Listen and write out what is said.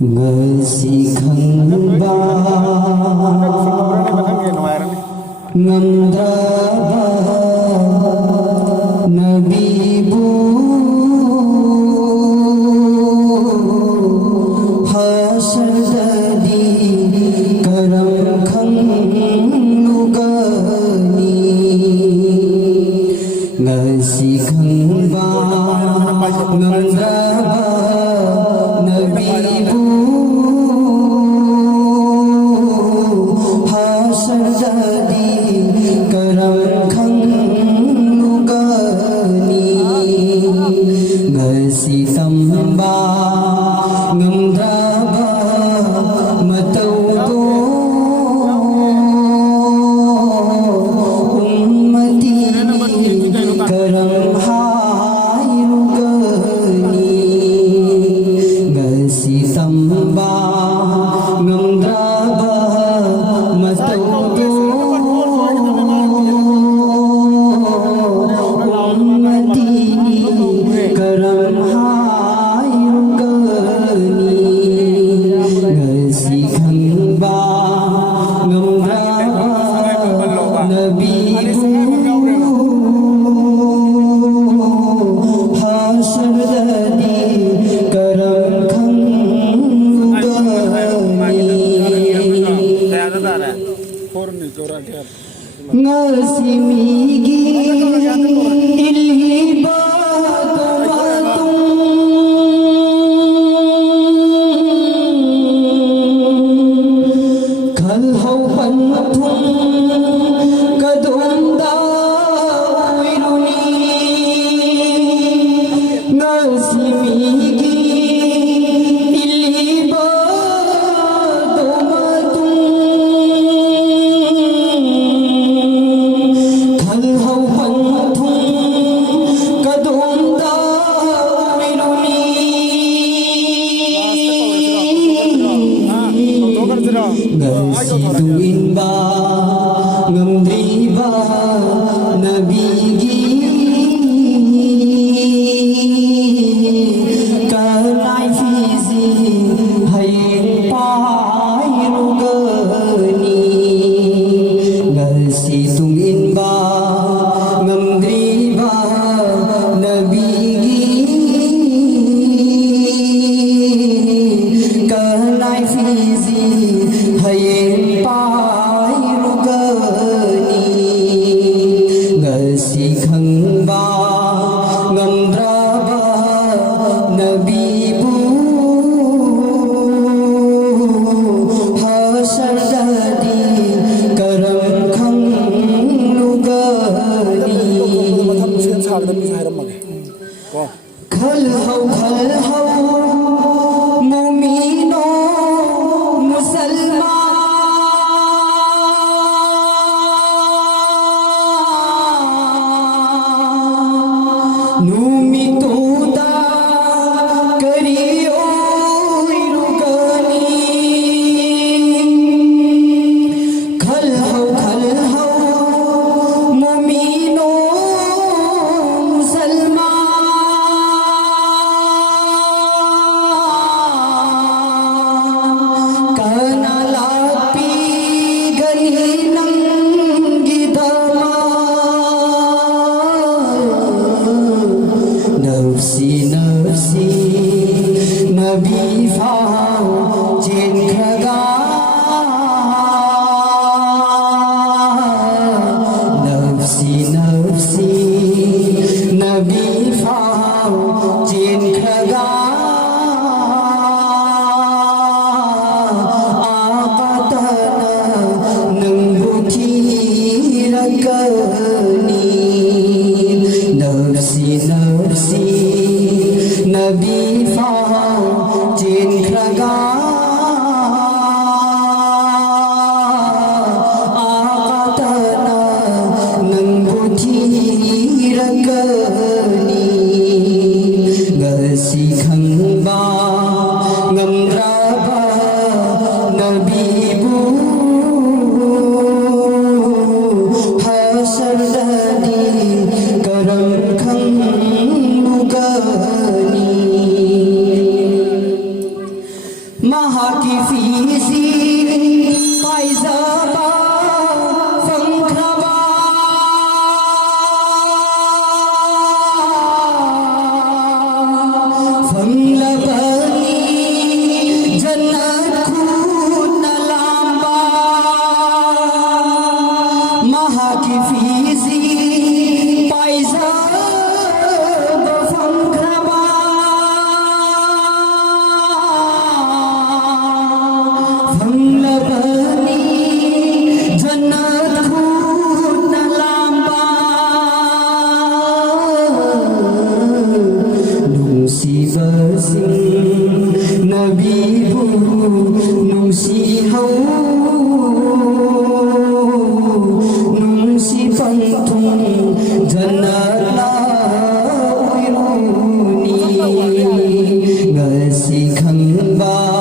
ngasi khangba ngamda nabibu hasadi karam khangugani ngasi khangba ngamda nabibu hasadi karam khangugani ngasi tamba ngamdraba matawdo ummati karam hayrugani ngasi tamba ngamdraba matawdo ummati karam hayrugani ngasi khangba ngamdraba nabibu hasadi karam ngasi migi ilibatatum kalhau pantum kadunda uiruni ngasi migi Tuinba ngamdriba nabigi kanai fizi hayin payrugani ngasi tuinba ngamdriba nabigi kanai fizi hayin payrugani ngasi khangba ngamdraba nabibu hasadi karam khangugani khalhau mumino musalman numituda kariyo irugani khalhau mumino musalman kanalapi ganinang gidama nafsi nafsi nabi phao trên khaga nafsi nafsi nabi phao trên khaga apatana nangbuthi rakani nafsi nafsi nabi phao trên khaga apatana nangbuthi rakani ngasi khangba ngamdraba nabibu hasadi karam khang hamba